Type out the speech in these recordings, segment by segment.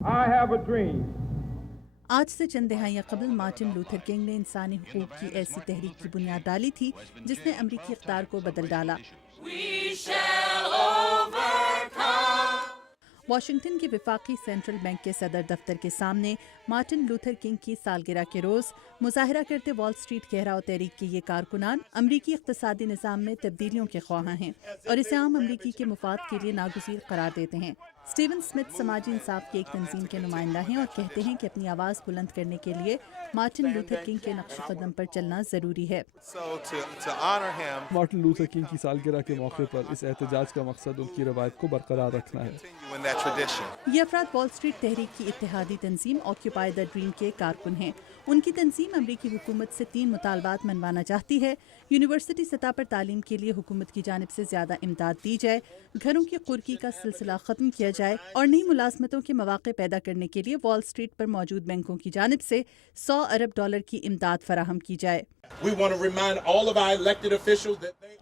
I have a dream. आज से चंद दहाइयाँ कबल मार्टिन लूथर किंग ने इंसानी हुकूक की ऐसी तहरीक की बुनियाद डाली थी जिसने अमरीकी इक़्तिदार को बदल डाला। वाशिंगटन के विफाकी सेंट्रल बैंक के सदर दफ्तर के सामने मार्टिन लूथर किंग की सालगिरह के रोज़ मुजाहरा करते वॉल स्ट्रीट घेराव तहरीक के ये कारकुनान अमरीकी इक़्तिसादी निज़ाम में तब्दीलियों के ख्वाहां हैं और इसे आम अमरीकी के मुफाद के लिए नागुज़ीर करार देते हैं। स्टीवन स्मिथ समाजी इंसाफ की एक तंजीम के नुमाइंदा हैं और कहते हैं कि अपनी आवाज़ बुलंद करने के लिए मार्टिन लूथर किंग के नक्श कदम पर चलना ज़रूरी है। मार्टिन लूथर किंग की सालगिरह के मौके पर इस एहतजाज का मकसद उनकी रवायत को बरकरार रखना है। ये अफराद वॉल स्ट्रीट तहरीक की इत्तेहादी तंजीम ऑक्यूपाई द ड्रीम के कारकुन हैं। उनकी तंजीम अमरीकी हुकूमत से 3 मुतालबात मनवाना चाहती है। यूनिवर्सिटी सतह पर तालीम के लिए हुकूमत की जानिब से ज़्यादा इमदाद दी जाए, घरों की कुर्की का सिलसिला ख़त्म किया जाए और नई मुलाजमतों के मौक़े पैदा करने के लिए वॉल स्ट्रीट पर मौजूद बैंकों की जानिब से $100 अरब की इमदाद फराहम की जाए।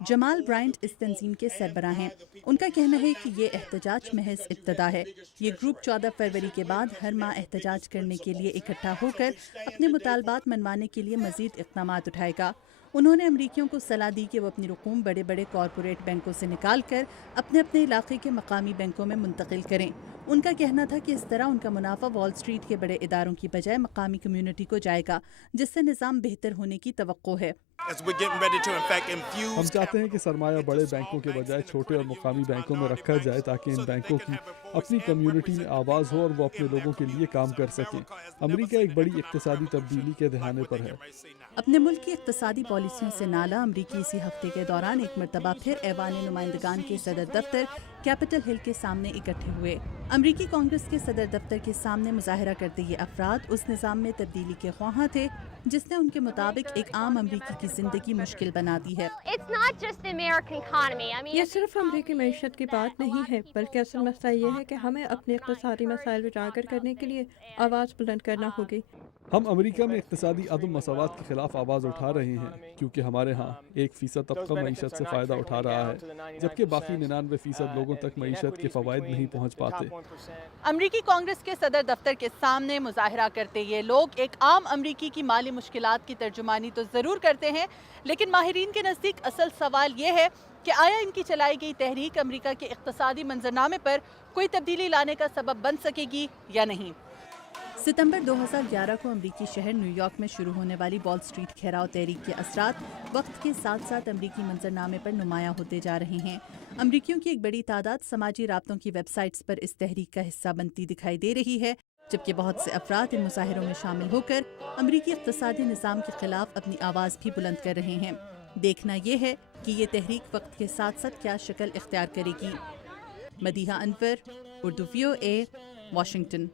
जमाल ब्रायंट इस तंजीम के सरबराह हैं। उनका कहना है कि ये एहतजाज महज इब्तदा है। ये ग्रुप 14 फरवरी के बाद हर माह एहतजाज करने के लिए इकट्ठा होकर अपने मुतालबात मनवाने के लिए मजीद इक़दामात उठाएगा। उन्होंने अमरीकियों को सलाह दी कि वो अपनी रकूम बड़े बड़े कॉरपोरेट बैंकों से निकाल कर अपने अपने इलाके के मकामी बैंकों में मुंतकिल करें। उनका कहना था कि इस तरह उनका मुनाफा वॉल स्ट्रीट के बड़े इदारों की बजाय मकामी कम्युनिटी को जाएगा, जिससे निज़ाम बेहतर होने की तवक्को है। हम चाहते हैं कि सरमाया बड़े बैंकों के बजाय छोटे और मुकामी बैंकों में रखा जाए ताकि इन बैंकों की अपनी कम्युनिटी में आवाज़ हो और वो अपने लोगों के लिए काम कर सकें। अमेरिका एक बड़ी इक़्तिसादी तब्दीली के दहाने पर है। अपने मुल्क की इक़्तिसादी पॉलिसियों से नाला अमरीकी इसी हफ्ते के दौरान एक मरतबा फिर ऐवान नुमाइंदगान के सदर दफ्तर कैपिटल हिल के सामने इकट्ठे हुए। अमरीकी कांग्रेस के सदर दफ्तर के सामने मुजाहरा करते ये अफराद उस निज़ाम में तब्दीली के ख्वाहां थे जिसने उनके मुताबिक एक आम अमरीकी की जिंदगी मुश्किल बना दी है। ये सिर्फ अमरीकी मईशत की बात नहीं है, बल्कि असल मसला ये है कि हमें अपने इक़्तिसादी मसाइल उजागर करने के लिए आवाज़ बुलंद करना होगी। हम अमेरिका में इक़्तिसादी अदम मसावात के खिलाफ आवाज़ उठा रहे हैं क्योंकि हमारे यहाँ 1% तबका मईशत से फ़ायदा उठा रहा है, जबकि बाकी 99% लोगों तक मईशत के फ़वाइद नहीं पहुँच पाते। अमरीकी कांग्रेस के सदर दफ्तर के सामने मुजाहरा करते ये लोग एक आम अमरीकी की माली मुश्किलात की तर्जुमानी तो ज़रूर करते हैं, लेकिन माहिरीन के नज़दीक असल सवाल ये है कि आया इनकी चलाई गई तहरीक अमरीका के इक़्तिसादी मंजरनामे पर कोई तब्दीली लाने का सबब बन सकेगी या नहीं। सितंबर 2011 को अमरीकी शहर न्यूयॉर्क में शुरू होने वाली वॉल स्ट्रीट घेराव तहरीक के असरात वक्त के साथ साथ अमरीकी मंजरनामे पर नुमायां होते जा रहे हैं। अमरीकियों की एक बड़ी तादाद समाजी राब्तों की वेबसाइट्स पर इस तहरीक का हिस्सा बनती दिखाई दे रही है, जबकि बहुत से अफराद इन मुजाहिरों में शामिल होकर अमरीकी इक़्तिसादी निज़ाम के खिलाफ अपनी आवाज़ भी बुलंद कर रहे हैं। देखना यह है कि ये तहरीक वक्त के साथ साथ क्या शक्ल इख्तियार करेगी। Madiha Anwar, Urdu VOA, Washington.